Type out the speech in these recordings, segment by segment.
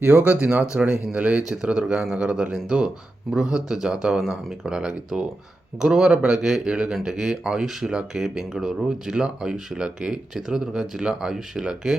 ಯೋಗ ದಿನಾಚರಣೆ ಹಿನ್ನೆಲೆ ಚಿತ್ರದುರ್ಗ ನಗರದಲ್ಲಿಂದು ಬೃಹತ್ ಜಾಥಾವನ್ನು ಹಮ್ಮಿಕೊಳ್ಳಲಾಗಿತ್ತು. ಗುರುವಾರ ಬೆಳಗ್ಗೆ ಏಳು ಗಂಟೆಗೆ ಆಯುಷ್ ಇಲಾಖೆ ಬೆಂಗಳೂರು, ಜಿಲ್ಲಾ ಆಯುಷ್ ಇಲಾಖೆ, ಚಿತ್ರದುರ್ಗ ಜಿಲ್ಲಾ ಆಯುಷ್ ಇಲಾಖೆ,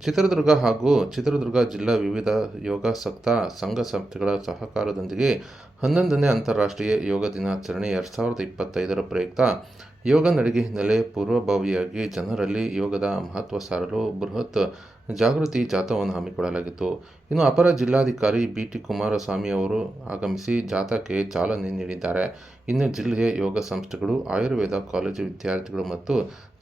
ಚಿತ್ರದುರ್ಗ ಹಾಗೂ ಚಿತ್ರದುರ್ಗ ಜಿಲ್ಲಾ ವಿವಿಧ ಯೋಗಾಸಕ್ತ ಸಂಘ ಸಂಸ್ಥೆಗಳ ಸಹಕಾರದೊಂದಿಗೆ ಹನ್ನೊಂದನೇ ಅಂತಾರಾಷ್ಟ್ರೀಯ ಯೋಗ ದಿನಾಚರಣೆ ಎರಡು ಸಾವಿರದ ಇಪ್ಪತ್ತೈದರ ಪ್ರಯುಕ್ತ ಯೋಗ ನಡಿಗೆ ಹಿನ್ನೆಲೆ ಪೂರ್ವಭಾವಿಯಾಗಿ ಜನರಲ್ಲಿ ಯೋಗದ ಮಹತ್ವ ಸಾರಲು ಬೃಹತ್ ಜಾಗೃತಿ ಜಾಥಾವನ್ನು ಹಮ್ಮಿಕೊಳ್ಳಲಾಗಿತ್ತು. ಇನ್ನು ಅಪರ ಜಿಲ್ಲಾಧಿಕಾರಿ ಬಿ ಟಿ ಕುಮಾರಸ್ವಾಮಿ ಅವರು ಆಗಮಿಸಿ ಜಾಥಾಕ್ಕೆ ಚಾಲನೆ ನೀಡಿದ್ದಾರೆ. ಇನ್ನು ಜಿಲ್ಲೆಯ ಯೋಗ ಸಂಸ್ಥೆಗಳು, ಆಯುರ್ವೇದ ಕಾಲೇಜು ವಿದ್ಯಾರ್ಥಿಗಳು ಮತ್ತು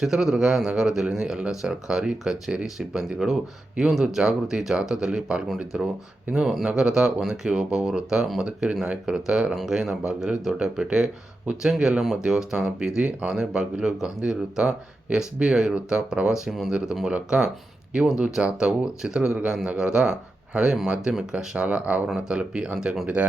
ಚಿತ್ರದುರ್ಗ ನಗರದಲ್ಲಿನ ಎಲ್ಲ ಸರ್ಕಾರಿ ಕಚೇರಿ ಸಿಬ್ಬಂದಿಗಳು ಈ ಒಂದು ಜಾಗೃತಿ ಜಾಥಾದಲ್ಲಿ ಪಾಲ್ಗೊಂಡಿದ್ದರು. ಇನ್ನು ನಗರದ ಒನಕೆ ಓಬವ್ವ ವೃತ್ತ, ಮಧುಕೇರಿ ನಾಯಕ ವೃತ್ತ, ರಂಗಯ್ಯನ ಬಾಗಿಲು, ದೊಡ್ಡಪೇಟೆ, ಉಚ್ಚಂಗಿಯಲ್ಲಮ್ಮ ದೇವಸ್ಥಾನ ಬೀದಿ ಆನೆಬಾಗಿಲು ಗಾಂಧಿ ವೃತ್ತ ಎಸ್ ಬಿ ಐ ವೃತ್ತ ಪ್ರವಾಸಿ ಮಂದಿರದ ಮೂಲಕ ಈ ಒಂದು ಜಾಥಾವು ಚಿತ್ರದುರ್ಗ ನಗರದ ಹಳೆ ಮಾಧ್ಯಮಿಕ ಶಾಲಾ ಆವರಣ ತಲುಪಿ ಅಂತ್ಯಗೊಂಡಿದೆ.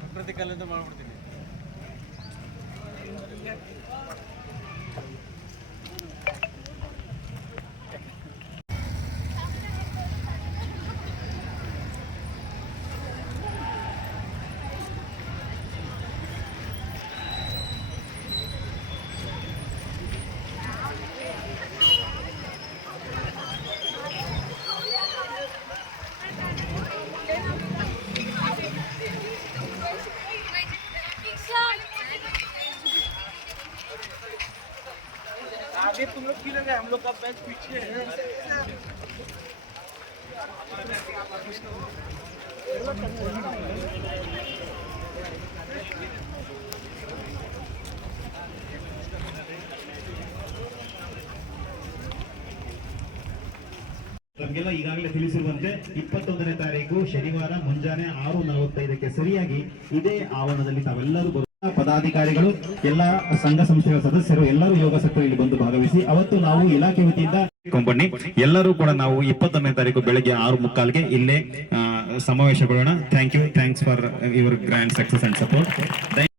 ಪ್ರಕೃತಿ ಕಾಲೇಜ್ ಮಾಡ್ಬಿಡ್ತೀನಿ. आगे तुम लोग क्यों लगे हम लोग का बैच पीछे है ತಮಗೆಲ್ಲ ಈಗಾಗಲೇ ತಿಳಿಸಿರುವಂತೆ ಇಪ್ಪತ್ತೊಂದನೇ ತಾರೀಕು ಶನಿವಾರ ಮುಂಜಾನೆ ಆರು ನಲವತ್ತೈದಕ್ಕೆ ಸರಿಯಾಗಿ ಇದೇ ಆವರಣದಲ್ಲಿ ತಾವೆಲ್ಲರೂ ಬರುವ ಪದಾಧಿಕಾರಿಗಳು, ಎಲ್ಲ ಸಂಘ ಸಂಸ್ಥೆಗಳ ಸದಸ್ಯರು, ಎಲ್ಲರೂ ಯೋಗಾಸಕ್ತರು ಇಲ್ಲಿ ಬಂದು ಭಾಗವಹಿಸಿ, ಅವತ್ತು ನಾವು ಇಲಾಖೆ ವತಿಯಿಂದ ಕೊಂಬಣ್ಣಿ ಎಲ್ಲರೂ ಕೂಡ ನಾವು ಇಪ್ಪತ್ತೊಂದನೇ ತಾರೀಕು ಬೆಳಗ್ಗೆ ಆರು ಮುಕ್ಕಾಲ್ಗೆ ಇಲ್ಲೇ ಸಮಾವೇಶಗೊಳ್ಳೋಣ thank you thanks for your grand success and support